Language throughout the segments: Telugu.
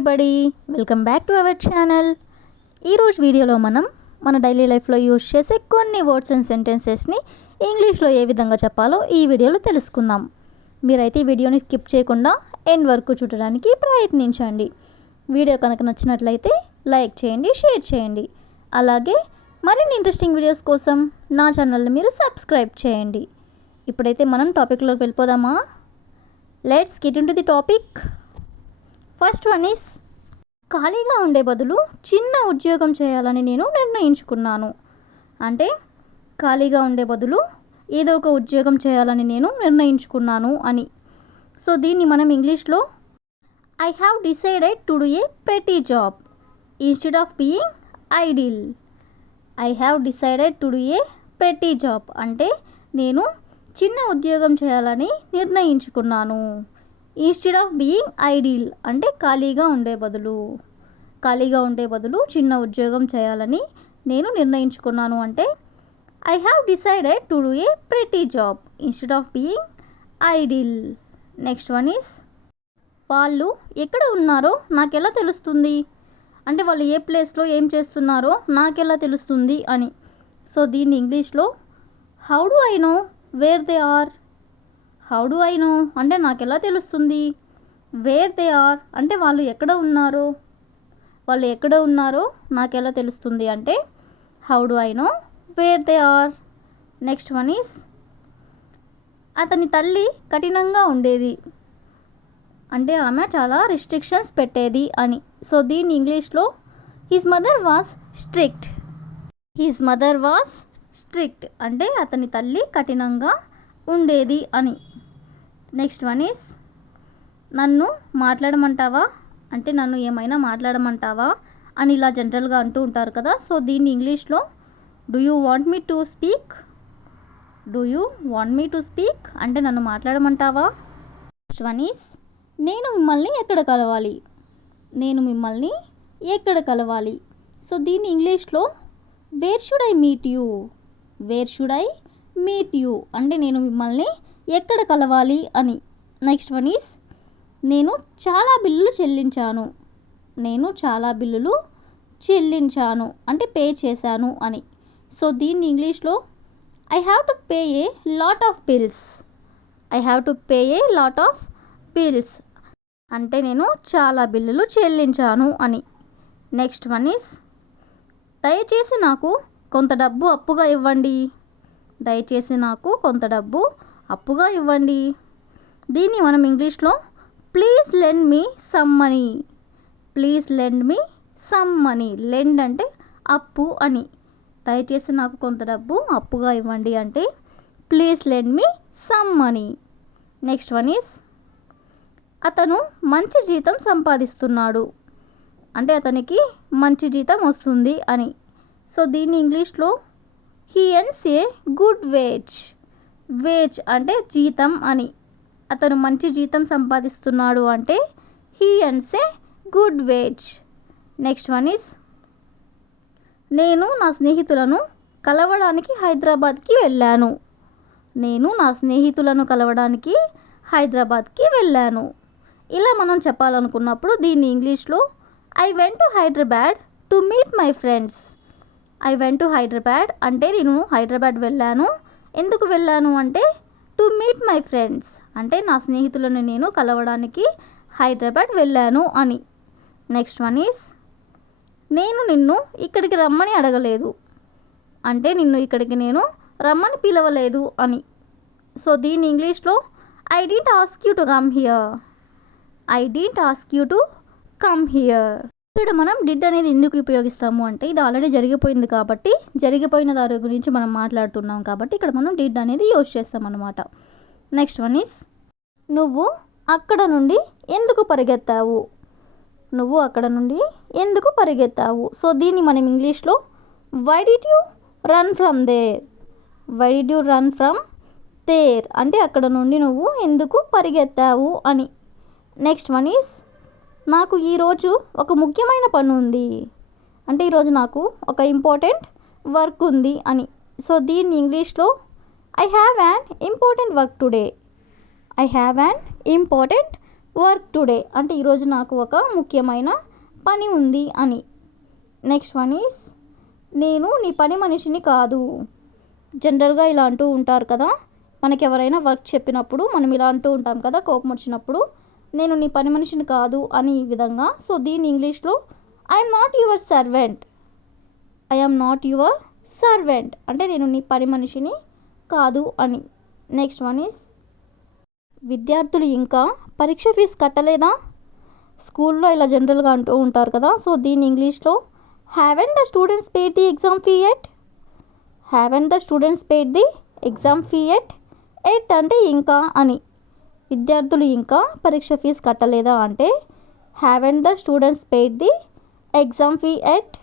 Everybody, welcome back to our channel. ఈరోజు వీడియోలో మనం మన డైలీ లైఫ్లో యూజ్ చేసే కొన్ని వర్డ్స్ అండ్ సెంటెన్సెస్ని ఇంగ్లీష్లో ఏ విధంగా చెప్పాలో ఈ వీడియోలో తెలుసుకుందాం. మీరైతే ఈ వీడియోని స్కిప్ చేయకుండా ఎండ్ వరకు చూడడానికి ప్రయత్నించండి. వీడియో కనుక నచ్చినట్లయితే లైక్ చేయండి, షేర్ చేయండి. అలాగే మరిన్ని ఇంట్రెస్టింగ్ వీడియోస్ కోసం నా ఛానల్ని మీరు సబ్స్క్రైబ్ చేయండి. ఇప్పుడైతే మనం టాపిక్లోకి వెళ్ళిపోదామా? Let's get into the topic. First one is, ఖాళీగా ఉండే బదులు చిన్న ఉద్యోగం చేయాలని నేను నిర్ణయించుకున్నాను. అంటే ఖాళీగా ఉండే బదులు ఏదో ఒక ఉద్యోగం చేయాలని నేను నిర్ణయించుకున్నాను అని. సో దీన్ని మనం ఇంగ్లీష్లో I have decided to do a pretty job instead of being idle. I have decided to do a pretty job అంటే నేను చిన్న ఉద్యోగం చేయాలని నిర్ణయించుకున్నాను. ఇన్స్టెడ్ ఆఫ్ బీయింగ్ ఐడిల్ అంటే ఖాళీగా ఉండే బదులు చిన్న ఉద్యోగం చేయాలని నేను నిర్ణయించుకున్నాను అంటే I have decided to do a pretty job instead of being idle. Next one is, వాళ్ళు ఎక్కడ ఉన్నారో నాకెలా తెలుస్తుంది అంటే వాళ్ళు ఏ ప్లేస్లో ఏం చేస్తున్నారో నాకెలా తెలుస్తుంది అని. సో దీన్ని ఇంగ్లీష్లో how do I know where they are. How do I know అంటే నాకెలా తెలుస్తుంది. వేర్ దే ఆర్ అంటే వాళ్ళు ఎక్కడ ఉన్నారో నాకెలా తెలుస్తుంది అంటే how do I know where they are. Next one is, అతని తల్లి కఠినంగా ఉండేది అంటే ఆమె చాలా రిస్ట్రిక్షన్స్ పెట్టేది అని. సో దీన్ని ఇంగ్లీష్లో హిజ్ మదర్ వాస్ స్ట్రిక్ట్ అంటే అతని తల్లి కఠినంగా ఉండేది అని. నెక్స్ట్ వన్ ఈస్, నన్ను మాట్లాడమంటావా అంటే నన్ను ఏమైనా మాట్లాడమంటావా అని ఇలా జనరల్గా అంటూ ఉంటారు కదా. సో దీన్ని ఇంగ్లీష్లో do you want me to speak అంటే నన్ను మాట్లాడమంటావా. నెక్స్ట్ వన్ ఈస్, నేను మిమ్మల్ని ఎక్కడ కలవాలి. సో దీన్ని ఇంగ్లీష్లో wear should I meet you అంటే నేను మిమ్మల్ని ఎక్కడ కలవాలి అని. నెక్స్ట్ వన్ ఈస్, నేను చాలా బిల్లులు చెల్లించాను అంటే పే చేశాను అని. సో దీన్ని ఇంగ్లీష్లో I have to pay a lot of bills అంటే నేను చాలా బిల్లులు చెల్లించాను అని. నెక్స్ట్ వన్ ఈస్, దయచేసి నాకు కొంత డబ్బు అప్పుగా ఇవ్వండి. దీన్ని మనం ఇంగ్లీష్లో please lend me some money. Lend అంటే అప్పు అని. దయచేసి నాకు కొంత డబ్బు అప్పుగా ఇవ్వండి అంటే please lend me some money. Next one is, అతను మంచి జీతం సంపాదిస్తున్నాడు అంటే అతనికి మంచి జీతం వస్తుంది అని. సో దీన్ని ఇంగ్లీష్లో he earns a good wage అంటే జీతం అని. అతను మంచి జీతం సంపాదిస్తున్నాడు అంటే he earns a good wage. Next one is, నేను నా స్నేహితులను కలవడానికి హైదరాబాద్కి వెళ్ళాను. ఇలా మనం చెప్పాలనుకున్నప్పుడు దీన్ని ఇంగ్లీష్లో I went to Hyderabad to meet my friends. I went to Hyderabad అంటే నేను హైదరాబాద్ వెళ్ళాను. ఎందుకు వెళ్ళాను అంటే టు మీట్ మై ఫ్రెండ్స్ అంటే నా స్నేహితులను నేను కలవడానికి హైదరాబాద్ వెళ్ళాను అని. నెక్స్ట్ వన్ ఈస్, నేను నిన్ను ఇక్కడికి రమ్మని అడగలేదు అంటే నిన్ను ఇక్కడికి నేను రమ్మని పిలవలేదు అని. సో దీన్ని ఇంగ్లీష్లో I didn't ask you to come here. ఇక్కడ మనం డిడ్ అనేది ఎందుకు ఉపయోగిస్తాము అంటే ఇది ఆల్రెడీ జరిగిపోయింది కాబట్టి జరిగిపోయిన దాని గురించి మనం మాట్లాడుతున్నాం కాబట్టి ఇక్కడ మనం డిడ్ అనేది యూజ్ చేస్తాం అన్నమాట. నెక్స్ట్ వన్ ఈస్, నువ్వు అక్కడ నుండి ఎందుకు పరిగెత్తావు. సో దీన్ని మనం ఇంగ్లీష్లో why did you run from there అంటే అక్కడ నుండి నువ్వు ఎందుకు పరిగెత్తావు అని. నెక్స్ట్ వన్ ఈస్, నాకు ఈరోజు ఒక ముఖ్యమైన పని ఉంది అంటే ఈరోజు నాకు ఒక ఇంపార్టెంట్ వర్క్ ఉంది అని. సో దీన్ని ఇంగ్లీష్లో I have an important work today అంటే ఈరోజు నాకు ఒక ముఖ్యమైన పని ఉంది అని. నెక్స్ట్ వన్ ఈస్ నేను నీ పని మనిషిని కాదు. జనరల్గా ఇలా అంటూ ఉంటారు కదా, మనకి ఎవరైనా వర్క్ చెప్పినప్పుడు మనం ఇలా అంటూ ఉంటాం కదా కోపం వచ్చినప్పుడు, నేను నీ పని మనిషిని కాదు అని ఈ విధంగా. సో దీని ఇంగ్లీష్లో I'm not your servant. I'm not your servant అంటే నేను నీ పని మనిషిని కాదు అని. నెక్స్ట్ వన్ ఈస్ విద్యార్థులు ఇంకా పరీక్ష ఫీజు కట్టలేదా. స్కూల్లో ఇలా జనరల్గా అంటూ ఉంటారు కదా. సో దీని ఇంగ్లీష్లో haven't the students paid the exam fee at. Haven't the students paid the exam fee at. At అంటే ఇంకా అని. విద్యార్థులు ఇంకా పరీక్ష ఫీజు కట్టలేదా అంటే haven't the students paid the exam fee at.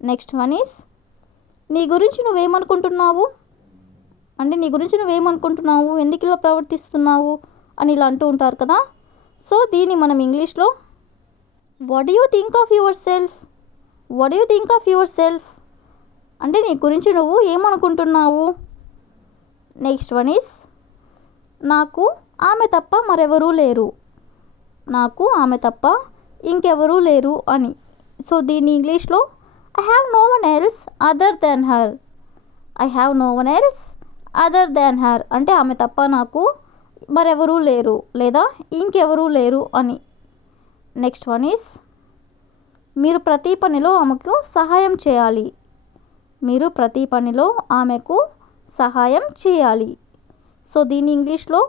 Next one is నీ గురించి నువ్వేమనుకుంటున్నావు అంటే నీ గురించి నువ్వేమనుకుంటున్నావు, ఎందుకు ఇలా ప్రవర్తిస్తున్నావు అని ఇలా అంటూ ఉంటారు కదా. సో దీన్ని మనం ఇంగ్లీష్లో what do you think of your self. What do you think of your self అంటే నీ గురించి నువ్వు ఏమనుకుంటున్నావు. నెక్స్ట్ వన్ ఈస్ నాకు ఆమె తప్ప మరెవరూ లేరు. నాకు ఆమె తప్ప ఇంకెవరూ లేరు అని. సో దీన్ని ఇంగ్లీష్లో I have no one else other than her. I have no one else other than her అంటే ఆమె తప్ప నాకు మరెవరూ లేరు లేదా ఇంకెవరూ లేరు అని. నెక్స్ట్ వన్ ఈస్ మీరు ప్రతి పనిలో ఆమెకు సహాయం చేయాలి. మీరు ప్రతి పనిలో ఆమెకు సహాయం చేయాలి. సో దీని ఇంగ్లీష్లో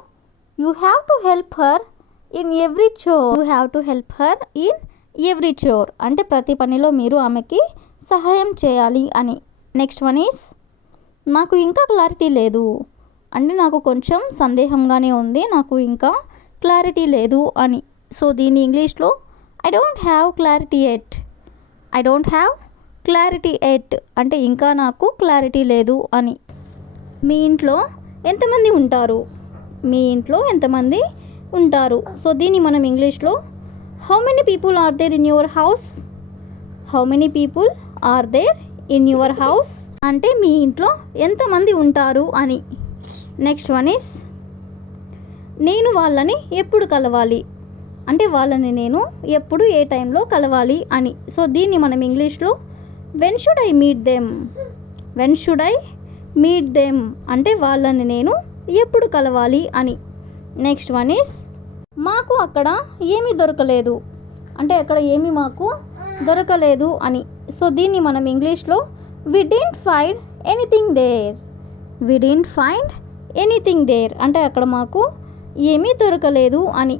you have to help her in every chore. You have to help her in every chore అంటే ప్రతి పనిలో మీరు ఆమెకి సహాయం చేయాలి అని. నెక్స్ట్ వన్ ఈస్ నాకు ఇంకా క్లారిటీ లేదు అంటే నాకు కొంచెం సందేహంగానే ఉంది, నాకు ఇంకా క్లారిటీ లేదు అని. సో దీని ఇంగ్లీష్లో I don't have clarity at. I don't have clarity at అంటే ఇంకా నాకు క్లారిటీ లేదు అని. మీ ఇంట్లో ఎంతమంది ఉంటారు. మీ ఇంట్లో ఎంతమంది ఉంటారు. సో దీన్ని మనం ఇంగ్లీష్లో how many people are there in your house. How many people are there in your house అంటే మీ ఇంట్లో ఎంతమంది ఉంటారు అని. నెక్స్ట్ వన్ ఈస్ నేను వాళ్ళని ఎప్పుడు కలవాలి అంటే వాళ్ళని నేను ఎప్పుడు ఏ టైంలో కలవాలి అని. సో దీన్ని మనం ఇంగ్లీష్లో when should I meet them. When should I meet them అంటే వాళ్ళని నేను ఎప్పుడు కలవాలి అని. నెక్స్ట్ వన్ ఈస్ మాకు అక్కడ ఏమీ దొరకలేదు అంటే అక్కడ ఏమీ మాకు దొరకలేదు అని. సో దీన్ని మనం ఇంగ్లీష్లో we didn't find anything there. We didn't find anything there అంటే అక్కడ మాకు ఏమీ దొరకలేదు అని.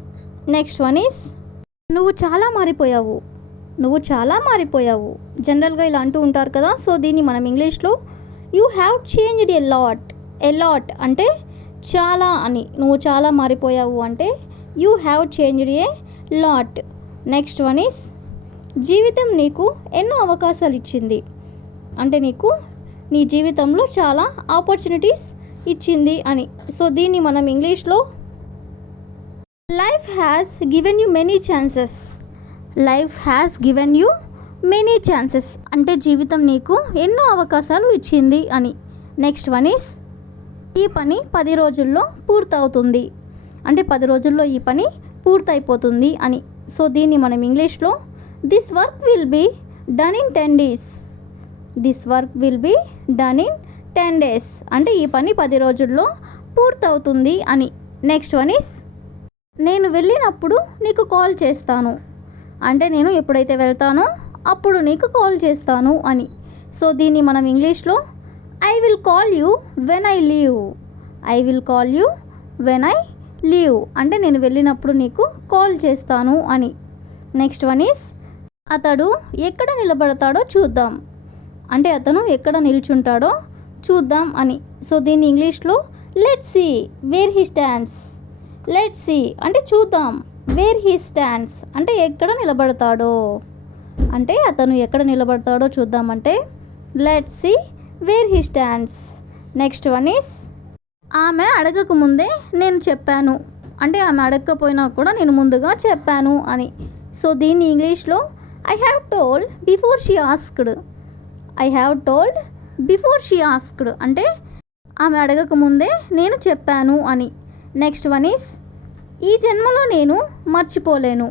నెక్స్ట్ వన్ ఈస్ నువ్వు చాలా మారిపోయావు. నువ్వు చాలా మారిపోయావు జనరల్గా ఇలా అంటూ ఉంటారు కదా. సో దీన్ని మనం ఇంగ్లీష్లో you have changed a lot. A lot అంటే చాలా అని. నువ్వు చాలా మారిపోయావు అంటే you have changed a lot. Next one is జీవితం నీకు ఎన్నో అవకాశాలు ఇచ్చింది అంటే నీకు నీ జీవితంలో చాలా ఆపర్చునిటీస్ ఇచ్చింది అని. సో దీన్ని మనం ఇంగ్లీష్లో life has given you many chances. Life has given you many chances అంటే జీవితం నీకు ఎన్నో అవకాశాలు ఇచ్చింది అని. నెక్స్ట్ వన్ ఈస్ ఈ పని 10 రోజుల్లో పూర్తవుతుంది అంటే 10 రోజుల్లో ఈ పని పూర్తయిపోతుంది అని. సో దీన్ని మనం ఇంగ్లీష్లో this work will be done in 10 days. This work will be done in 10 days అంటే ఈ పని 10 రోజుల్లో పూర్తవుతుంది అని. నెక్స్ట్ వన్ ఈస్ నేను వెళ్ళినప్పుడు నీకు కాల్ చేస్తాను అంటే నేను ఎప్పుడైతే వెళ్తానో అప్పుడు నీకు కాల్ చేస్తాను అని. సో దీన్ని మనం ఇంగ్లీష్లో I will call you when I leave. I will call you when I leave అంటే నేను వెళ్ళినప్పుడు నీకు కాల్ చేస్తాను అని. నెక్స్ట్ వన్ ఈస్ అతడు ఎక్కడ నిలబడతాడో చూద్దాం అంటే అతను ఎక్కడ నిల్చుంటాడో చూద్దాం అని. సో దీన్ని ఇంగ్లీష్లో let's see where he stands. Let's see అంటే చూద్దాం, వేర్ హీ స్టాండ్స్ అంటే ఎక్కడ నిలబడతాడో అంటే అతను ఎక్కడ నిలబడతాడో చూద్దామంటే let's see where he stands. Next one is ఆమె అడగక ముందే నేను చెప్పాను అంటే ఆమె అడగకపోయినా కూడా నేను ముందుగా చెప్పాను అని. సో దీన్ని ఇంగ్లీష్లో I have told before she asked. I have told before she asked అంటే ఆమె అడగక ముందే నేను చెప్పాను అని. నెక్స్ట్ వన్ ఈస్ ఈ జన్మలో నేను మర్చిపోలేను.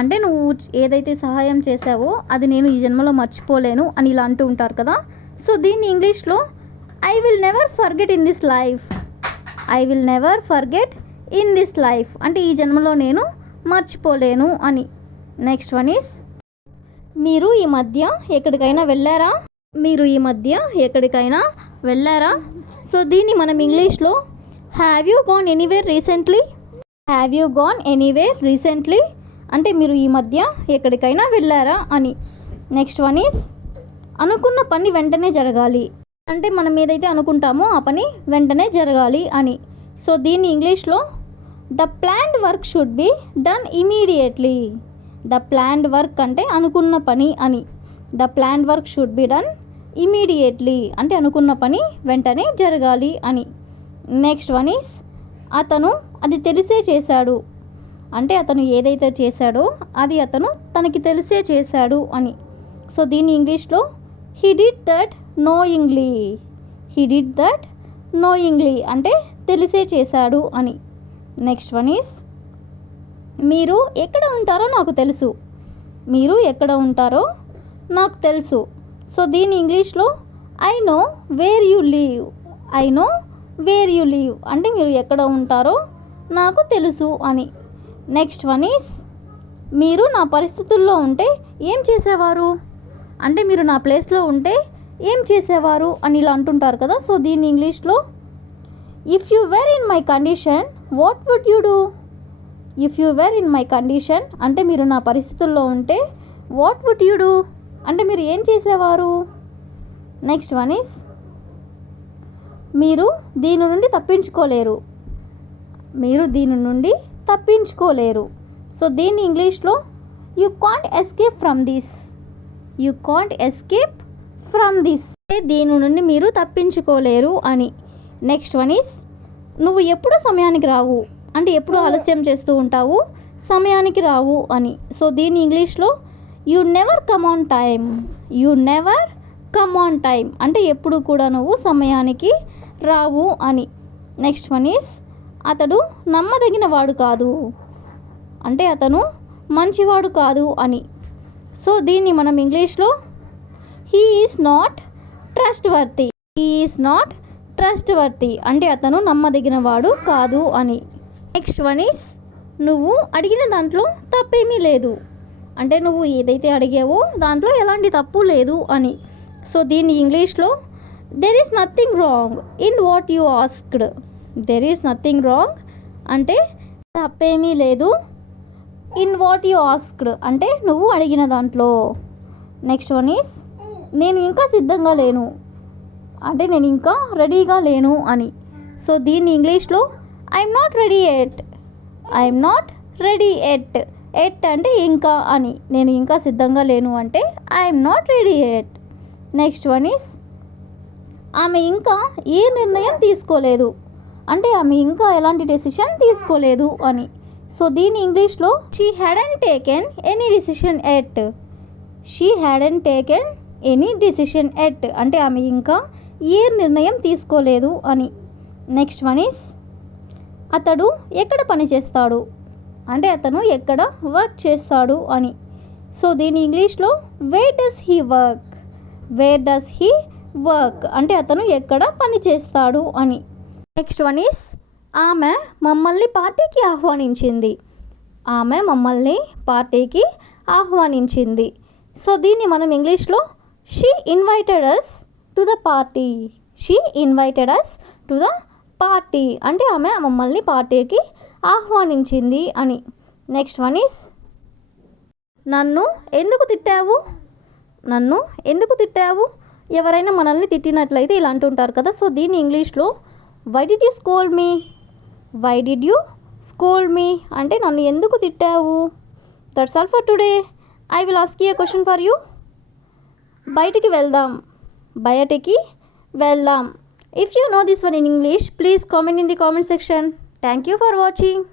అంటే నువ్వు ఏదైతే సహాయం చేసావో అది నేను ఈ జన్మలో మర్చిపోలేను అని ఇలా అంటూ ఉంటారు కదా. సో దీన్ని ఇంగ్లీష్లో I will never forget in this life. I will never forget in this life అంటే ఈ జన్మలో నేను మర్చిపోలేను అని. నెక్స్ట్ వన్ ఈస్ మీరు ఈ మధ్య ఎక్కడికైనా వెళ్ళారా? మీరు ఈ మధ్య ఎక్కడికైనా వెళ్ళారా? సో దీన్ని మనం ఇంగ్లీష్లో have you gone anywhere recently. Have you gone anywhere recently అంటే మీరు ఈ మధ్య ఎక్కడికైనా వెళ్ళారా అని. నెక్స్ట్ వన్ ఈస్ అనుకున్న పని వెంటనే జరగాలి అంటే మనం ఏదైతే అనుకుంటామో ఆ పని వెంటనే జరగాలి అని. సో దీన్ని ఇంగ్లీష్లో the planned work should be done immediately. The planned work అంటే అనుకున్న పని అని. The planned work should be done immediately అంటే అనుకున్న పని వెంటనే జరగాలి అని. నెక్స్ట్ వన్ ఈస్ అతను అది తెలిసే చేశాడు అంటే అతను ఏదైతే చేశాడో అది అతను తనకి తెలిసే చేశాడు అని. సో దీన్ని ఇంగ్లీష్లో he did that knowingly. He did that knowingly అంటే తెలిసే చేశాడు అని. నెక్స్ట్ వన్ ఈస్ మీరు ఎక్కడ ఉంటారో నాకు తెలుసు. మీరు ఎక్కడ ఉంటారో నాకు తెలుసు. సో దీని ఇంగ్లీష్లో I know where you leave. I know where you leave అంటే మీరు ఎక్కడ ఉంటారో నాకు తెలుసు అని. నెక్స్ట్ వన్ ఈస్ మీరు నా పరిస్థితుల్లో ఉంటే ఏం చేసేవారు అంటే మీరు నా ప్లేస్లో ఉంటే ఏం చేసేవారు అని ఇలా అంటుంటారు కదా. సో దీన్ని ఇంగ్లీష్లో if you were in my condition what would you do. If you were in my condition అంటే మీరు నా పరిస్థితుల్లో ఉంటే వాట్ వుడ్ యూ డూ అంటే మీరు ఏం చేసేవారు. నెక్స్ట్ వన్ ఈస్ మీరు దీని నుండి తప్పించుకోలేరు. మీరు దీని నుండి తప్పించుకోలేరు. సో దీన్ని ఇంగ్లీష్లో you can't escape from this. You can't escape from this దీని నుండి మీరు తప్పించుకోలేరు అని. నెక్స్ట్ వన్ ఈస్ నువ్వు ఎప్పుడు సమయానికి రావు అంటే ఎప్పుడు ఆలస్యం చేస్తూ ఉంటావు సమయానికి రావు అని. సో దీన్ని ఇంగ్లీష్లో you never come on time. You never come on time అంటే ఎప్పుడు కూడా నువ్వు సమయానికి రావు అని. నెక్స్ట్ వన్ ఈస్ అతడు నమ్మదగిన వాడు కాదు అంటే అతను మంచివాడు కాదు అని. సో దీన్ని మనం ఇంగ్లీష్లో he is not trust worthy. He is not trust worthy అంటే అతను నమ్మదగిన వాడు కాదు అని. నెక్స్ట్ వన్ ఈస్ నువ్వు అడిగిన దాంట్లో తప్పేమీ లేదు అంటే నువ్వు ఏదైతే అడిగావో దాంట్లో ఎలాంటి తప్పు లేదు అని. సో దీన్ని ఇంగ్లీష్లో there is nothing wrong in what you asked. There is nothing wrong అంటే తప్పేమీ లేదు ఇన్ వాట్ యూ ఆస్క్డ్ అంటే నువ్వు అడిగిన దాంట్లో. నెక్స్ట్ వన్ ఈస్ నేను ఇంకా సిద్ధంగా లేను అంటే నేను ఇంకా రెడీగా లేను అని. సో దీన్ని ఇంగ్లీష్లో I'm not ready at. I'm not ready at. At అంటే ఇంకా అని. నేను ఇంకా సిద్ధంగా లేను అంటే I'm not ready at. Next one is ఆమె ఇంకా ఏ నిర్ణయం తీసుకోలేదు అంటే ఆమె ఇంకా ఎలాంటి డెసిషన్ తీసుకోలేదు అని. సో దీని ఇంగ్లీష్లో she hadn't taken any decision at. She hadn't taken any decision at అంటే ఆమె ఇంకా ఏ నిర్ణయం తీసుకోలేదు అని. నెక్స్ట్ వన్ ఈస్ అతడు ఎక్కడ పని చేస్తాడు అంటే అతను ఎక్కడ వర్క్ చేస్తాడు అని. సో దీని ఇంగ్లీష్లో where does he work. Where does he work అంటే అతను ఎక్కడ పని చేస్తాడు అని. నెక్స్ట్ వన్ ఈస్ ఆమె మమ్మల్ని పార్టీకి ఆహ్వానించింది. ఆమె మమ్మల్ని పార్టీకి ఆహ్వానించింది. సో దీన్ని మనం ఇంగ్లీష్లో she invited us to the party. She invited us to the party అంటే ఆమె మమ్మల్ని పార్టీకి ఆహ్వానించింది అని. నెక్స్ట్ వన్ ఈస్ నన్ను ఎందుకు తిట్టావు. నన్ను ఎందుకు తిట్టావు ఎవరైనా మనల్ని తిట్టినట్లయితే ఇలా అంటుంటారు కదా. సో దీన్ని ఇంగ్లీష్లో why did you scold me. Why did you scold me అంటే నన్ను ఎందుకు తిట్టావు. That's all for today. I will ask you a question for you. బయటికి వెళ్దాం. బయటికి వెళ్దాం. If you know this one in English please comment in the comment section. Thank you for watching.